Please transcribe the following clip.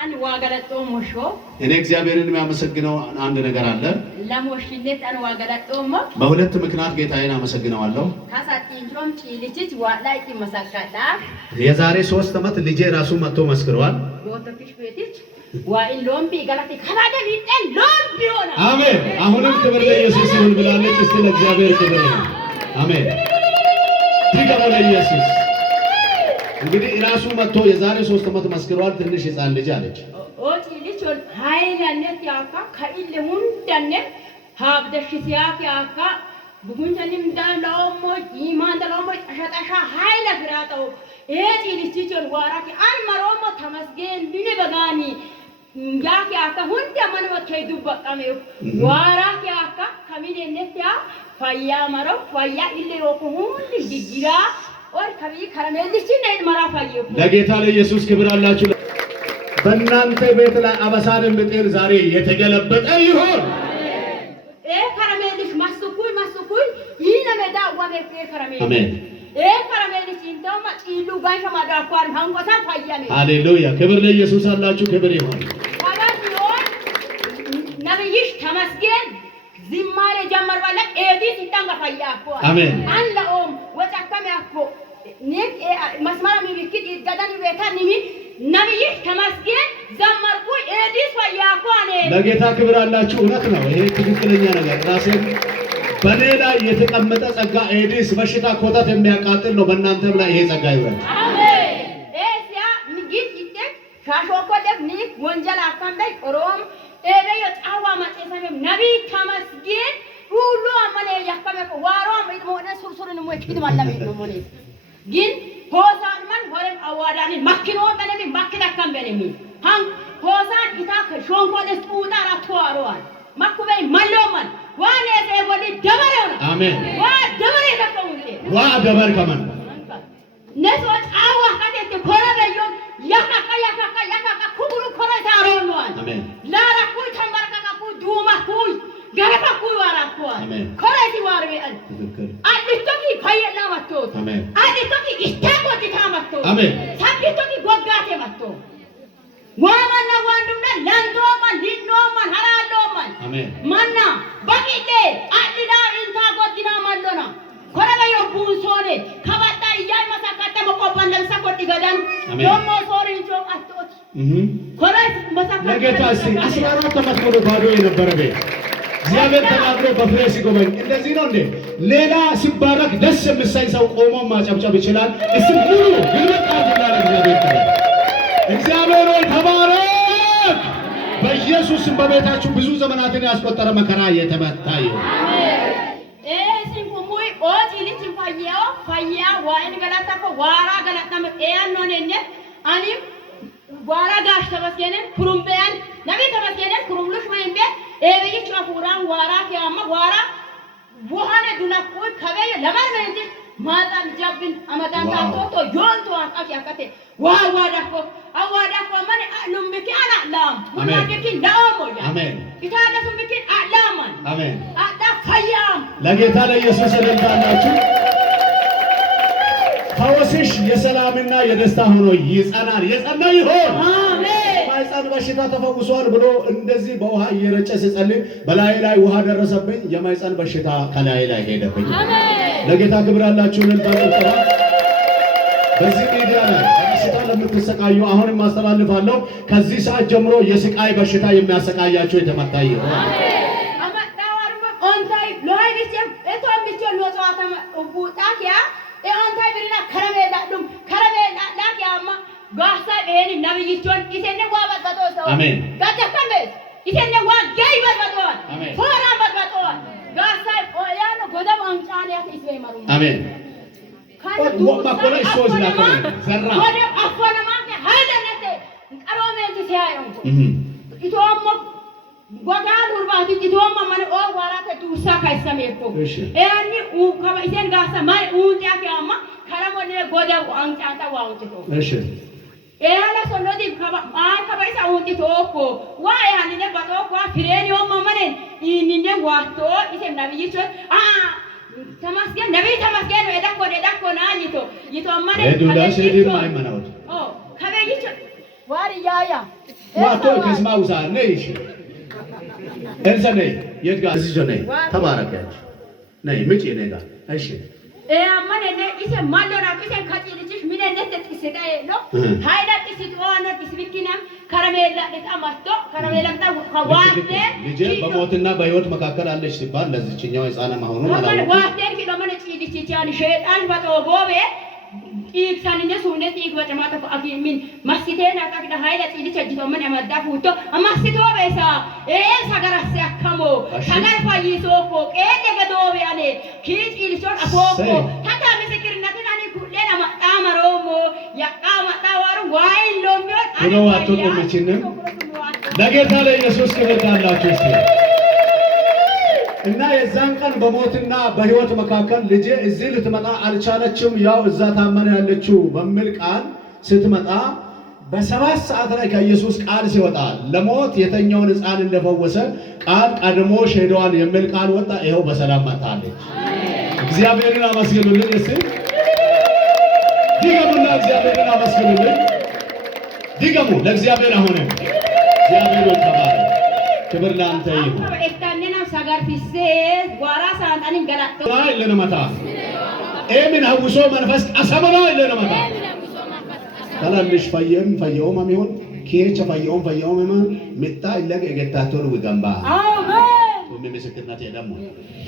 አን ዋገለጦሞ ሾ እኔ እግዚአብሔርን የሚያመሰግነው አንድ ነገር አለ። ለሞሽነት አን ዋገለጦሞ በሁለት ምክንያት ጌታዬን አመሰግነዋለሁ። ካሳቲንጆም ቺልቺት ዋላይ ይመሰካላ የዛሬ 3 ዓመት ልጄ ራሱ መጥቶ መስክሯል። ቦቶክሽ ቤትች ዋኢሎምቢ ገላቲ ካላደ ቢጠን ሎምቢ ሆነ አሜን። አሁንም ክብር ለኢየሱስ ይሁን ብላለች። እስቲ ለእግዚአብሔር ክብር ይሁን። አሜን። ይገባ ለኢየሱስ። እንግዲህ ራሱ መጥቶ የዛሬ 3 ዓመት መስክሯል። ትንሽ ሕፃን ልጅ አለች። ኦቲ ልጅ ሃይላነት ያካ ከኢልሙን ደነ ሀብደሽ ሲያክ ያካ ቡጉንተንም ዳላውሞ ኢማን ዳላውሞ አሻጣሻ ሃይላ ፍራጣው ኤቲ ልጅ ወራኪ አልማሮሞ ተመስገን ቢኔ በጋኒ ያክ ያካ ሁንደ ማን ወከይ ዱበቃሜው ወራኪ ያካ ከሚኔነት ያ ፈያ ማሮ ፈያ ኢሌዮኩ ሁሉ ዲጊራ ወር ከቢ ከረሜልሽ ነይ ማራፋየው ለጌታ ለኢየሱስ ክብር አላችሁ። በእናንተ ቤት ላይ አበሳን ብጤር ዛሬ የተገለበጠ ይሁን። ከረሜልሽ ማስኩይ ይነ መዳ ወመቴ ከረሜል አሜን። ከረሜልሽ እንደውም ጪሉ ጋሽ ማዳኳር ሃንቆታ ፈያሜ ሃሌሉያ። ክብር ለኢየሱስ አላችሁ። ክብር ይሁን። ታባሲዮን ነብይሽ ተመስገን ዝማሬ ጀመር ባለ ኤዲት ይጣንጋ ፈያኮ አሜን። አንላኦም ወጫከም ያኮ ኔክ መስማራ ሚልክት ይገዳን ቤታ ንሚ ነብይሽ ተመስገን ዘመርኩ ኤዲት ፈያኮ አኔ ለጌታ ክብር አላችሁ። እውነት ነው። ይሄ ትክክለኛ ነገር ራስን በኔ ላይ የተቀመጠ ጸጋ ኤዲስ በሽታ ኮተት የሚያቃጥል ነው። በእናንተም ላይ ይሄ ጸጋ ይውረድ። አሜን። ኤሲያ ንግት ይጤ ሻሾኮደብ ንክ ወንጀል አካምበይ ሮም ኤበዮ ጣዋ ማጨሰም ነቢ ተመስገን ሁሉ አመነ ያከመኮ ዋሮ ሞነ ሱርሱርን ሞክድ ማለመ ነው ሞኔ ግን ሆሳን ማን ወረም አዋዳኒ ማክኖ በነሚ ማክዳ ካምበነሚ ሃን ሆሳን ኢታ ከሾንኮደስ ጡጣ አራቷሮዋል ማኩበይ ማሎማን ዋኔ ዘቦሊ ደበረውና አሜን። ዋ ደበረ ተቀሙልቴ ዋ ደበር ከመን ነሶት አዋ ካቴ ኮረበዮ ያካካ ኩብሩ ኮረታሮዋል አሜን። ላራኩ ተንበረካኩ ዱማኩይ ገረፋኩ ዋራኩ አሜን። ኮረቲ ዋርበን ትክክል አዲቶኪ ፈየና ማቶ አሜን። አዲቶኪ ኢስታቆቲ ታማቶ አሜን። ሳቢቶኪ ጎጋቴ ማቶ ዋማና ዋንዱና ለንቶማን ሊኖማን ሀራሎማን አሜን። ማና በቂቴ አዲዳ ኢንታ ጎዲና ማሎና ኮረበዮ ቡሶኔ ከባጣ ይያይ መሳካተ መቆባን ለምሳ ጎዲ ገዳን ዶሞ ሶሪንጆ አጥቶት ኮረስ መሳካተ ለጌታ እስቲ 14 ዓመት ሙሉ ባዶ የነበረ ቤት እግዚአብሔር ተናግሮ በፍሬ ሲጎበኝ እንደዚህ ነው እንዴ? ሌላ ሲባረክ ደስ የሚሰኝ ሰው ቆሞ ማጨብጨብ ይችላል። እስቲ ሙሉ ይልቃልና ለእግዚአብሔር ተባረክ። እግዚአብሔር ሆይ ተባረክ። በኢየሱስም በቤታችሁ ብዙ ዘመናትን ያስቆጠረ መከራ የተመታ ይሁን። ሲንኩሙይ ኦቲ ልጅ ፈያ ዋይን ገላታኮ ዋራ ገላታመ ኤያኖኔነ አኒም ዋራ ጋሽ ተመስገነን ኩሩምበያን ነቢ ተመስገነን ኩሩምሉሽ ማይንበ ኤበይቹ አፉራን ዋራ ከያማ ዋራ ወሃነ ዱናኩይ ከበየ ለማን እንት ማጣን ጃብን አመጣን ታቶቶ ዮንቶ አቃቂ አቀተ ዋዋዳኮ አዋዳኮ ማን ሉምብኪ አና ላም ሙናኪ ላሞያ አሜን። ኢታዳሱምብኪ አላማን አሜን። አዳ ፈያም ለጌታ ለኢየሱስ እልልታላችሁ። ፈውስሽ የሰላምና የደስታ ሆኖ ይጸናል። የጸና ይሆን አሜን። ማይጸን በሽታ ተፈውሷል ብሎ እንደዚህ በውሃ እየረጨ ሲጸልይ በላይ ላይ ውሃ ደረሰብኝ፣ የማይጸን በሽታ ከላይ ላይ ሄደብኝ። አሜን። ለጌታ ክብር ያላችሁ እልልታ። በዚህ ሚዲያ ላይ በሽታ ለምትሰቃዩ አሁንም ማስተላልፋለሁ። ከዚህ ሰዓት ጀምሮ የስቃይ በሽታ የሚያሰቃያችሁ የተመታ ይሁን። አሜን። አማዳዋርማ ኦንታይ ሎይ ቢቸ እቶም ቢቸ ሎጻታ ኡቡጣኪያ ኤኦንታይ ቢሪና ከረሜላዱም ከረሜላ ላኪያማ ጋሳ ኤኒ ነብይቾን ኢሴነ ዋባጣቶ ሰው አሜን። ጋተከመ ኢሴነ ዋጋይ ባጣቶን አሜን። ፎራ ባጣቶን ጋሳ ኦያኖ ጎዳም አንጫንያ ኢስሜማሩ አሜን። ወማኮላ ሾዝ ላከነ ዘራ ወደ አፎነማከ ሃይለነተ ቀሮሜንት ሲያዩንኩ ኢቶሞ ጎጋን ኡርባቲ ኢቶሞ ማነ ኦ ዋራተ ዱሳ ካይሰሜኮ ኤኒ ኡ ከበይሰን ጋሳ ማይ ኡንቲያ ከያማ ከረሞኔ ጎዳው አንጫንታ ዋውንቲቶ እሺ ኤያላ ሶሎዲ ከባ ከበይሳ ኡንቲቶ ኮ ዋያኒነ ባቶኮ ፍሬኒዮ ማመኔ ኢኒነ ዋቶ ኢሰም ነብይቾ ተመስገን ነብይ ተመስገን እዳኮ ናኝቶ ይቶ ማነ ዱላ ሸዲ ማይመናው ከበይቾ ዋርያያ ዋቶ ከስማውሳ ነይሽ እንሰ ነይ የት ጋር እዚህ ነይ ተባረከች ነይ ምጪ ነይ ጋር እሺ አማን እኔ ኢሰ ማሎራ ኢሰ ካጪልሽ ምን እንደ ጥስዳ ነው ሃይላ ጥስት ሆነ ጥስብኪና ከረሜላ ለጣማቶ ከረሜላ ከዋቴ ልጅ በሞትና በህይወት መካከል አለሽ ሲባል ለዚህኛው ህፃን ማሆኑ ማለት ነው ዋቴ ኪሎ ምን ጪልሽ ቻን ሸይጣን በጦጎቤ ኢክሳንኛ ሱነት ኢክ በጨማታ አኪሚን ማስቴና ታቅዳ ሃይላ ጪልሽ አጅቶ ምን ያመዳፉቶ አማስቶ በሳ ሰገራስ ያከሞ ሰገር ፈይሶኮ ቀደ ገዶቤ አለ ኪጭ ኢልሾን አፎኮ ታታ ምስክርነትን አኒ ኩሌና ማጣመሮሞ ያቃማጣዋሩ ዋይሎሚዮን አኒ ዋቶ ቆመችንም ለጌታ ለኢየሱስ ክብር ካላችሁ እስቲ እና የዛን ቀን በሞትና በህይወት መካከል ልጄ እዚህ ልትመጣ አልቻለችም ያው እዛ ታመነ ያለችው በሚል ቃል ስትመጣ በሰባት ሰዓት ላይ ከኢየሱስ ቃል ሲወጣ ለሞት የተኛውን ሕፃን እንደፈወሰ ቃል ቀድሞ ሄደዋል የሚል ቃል ወጣ። ይኸው በሰላም መጣለች። እግዚአብሔርን አመስግኑልኝ እስቲ ድገሙና እግዚአብሔርን አመስግኑልኝ። ድገሙ ለእግዚአብሔር አሁን እግዚአብሔር ይባረክ። ክብር ላንተ ይሁን። ሰገር ፊሴ ጓራ ሳንጣኒን ገላጥ ላይ ለነመታ ኤምን ሀውሶ መንፈስ አሰመና ለነመታ ታላልሽ ፈየውም አሚሆን ኬቸ ፈየውም ማን መጣ ይለገ ገታቶል ወገምባ አሜን። ምስክርነት ደግሞ